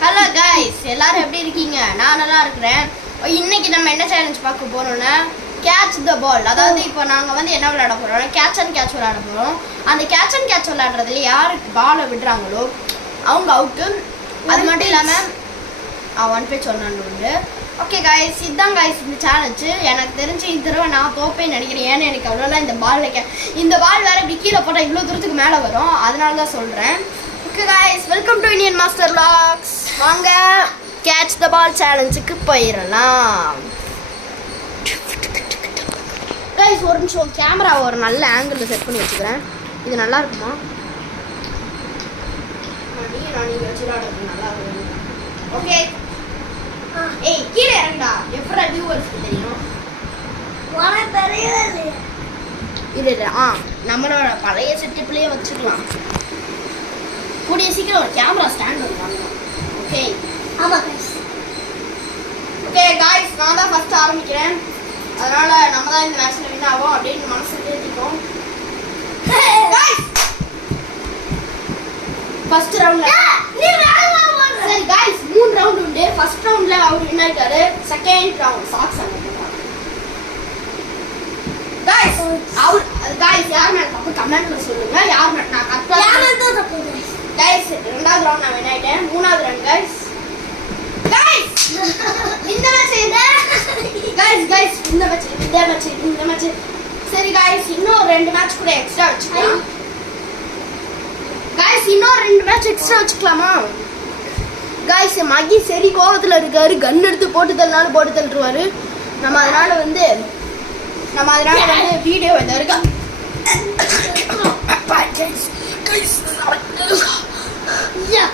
Hello guys, எல்லாரும் எப்படி இருக்கீங்க? நான் நல்லா இருக்கிறேன். இன்னைக்கு நம்ம என்ன சேலஞ்ச் பார்க்க போறோம்னா கேட்ச் த பால். அதாவது இப்போ நாங்கள் வந்து என்ன விளையாட போறோம்னா கேட்ச் அண்ட் கேட்ச் விளையாட போகிறோம். அந்த கேட்ச் அண்ட் கேட்ச் விளையாடுறதுல யாருக்கு பாலை விடுறாங்களோ அவங்க அவுட்டு. அது மட்டும் இல்லாமல் ஒன் பேஜ் சொன்னான்னு. ஓகே கைஸ், இதுதான் கைஸ் இந்த சேலஞ்சு. எனக்கு தெரிஞ்சு இந்த தடவை நான் தோப்பேன்னு நினைக்கிறேன். ஏன்னு எனக்கு அவ்வளோலாம் இந்த பால் வேறு இப்படி கீழே போட்டால் இவ்வளோ தூரத்துக்கு மேலே வரும். அதனால தான் சொல்கிறேன். Okay guys, welcome to Indian master vlogs. வாங்க கேட்ச் த பால் சேலஞ்சுக்கு போயிடலாம். கைஸ் ஒரு நிமிஷம் கேமரா ஒரு நல்ல ஆங்கிளில் செட் பண்ணி வச்சுக்கிறேன். இது நல்லா இருக்குமா? நீங்கள் வச்சு நல்லா இருக்கும். ஓகே, ஏய் கீழே இறங்கடா. எப்படா வியூவர்ஸ்க்கு தெரியும்? இது நம்மளோட பழைய செட்டப்லேயே வச்சுக்கலாம். கூடிய சீக்கிரம் ஒரு கேமரா ஸ்டாண்ட் வருவாங்க. ஓகே, ஆமாம் கைஸ். ஓகே காய்ஸ், நான் தான் ஃபர்ஸ்ட் ஆரம்பிக்கிறேன். அதனால நம்ம தான் இந்த மேட்ச்ல வின் ஆகும் அப்படின்னு மனசு தேத்திக்கும். ஃபர்ஸ்ட் ரவுண்ட்ல சரி காய்ஸ் 3 ரவுண்ட் உண்டு. ஃபர்ஸ்ட் ரவுண்ட்ல அவர் வின் ஆயிட்டாரு. செகண்ட் ரவுண்ட் சாக்ஸ் அங்க காய்ஸ் காய்ஸ் யார் மேல தப்பு கமெண்ட்ல சொல்லுங்க. யார் மேல நான் கரெக்ட்டா தப்பு गाइस ரெண்டாவது ரவுண்ட் நான் வின் ஆயிட்டேன். மூணாவது ரவுண்ட் गाइस இந்த மேட்ச் गाइस இந்த மேட்ச் சரி गाइस இன்னும் 2 மேட்ச் கூட எக்ஸ்ட்ரா வச்சுக்கலாம். गाइस இன்னும் 2 மேட்ச் எக்ஸ்ட்ரா வச்சுக்கலாமா? गाइस மகி சரி கோவத்துல இருக்காரு. கன் எடுத்து போட்டு தள்ளுவாரு. நம்ம அதனால வந்து வீடியோ இந்த வரைக்கும் guys. Yeah.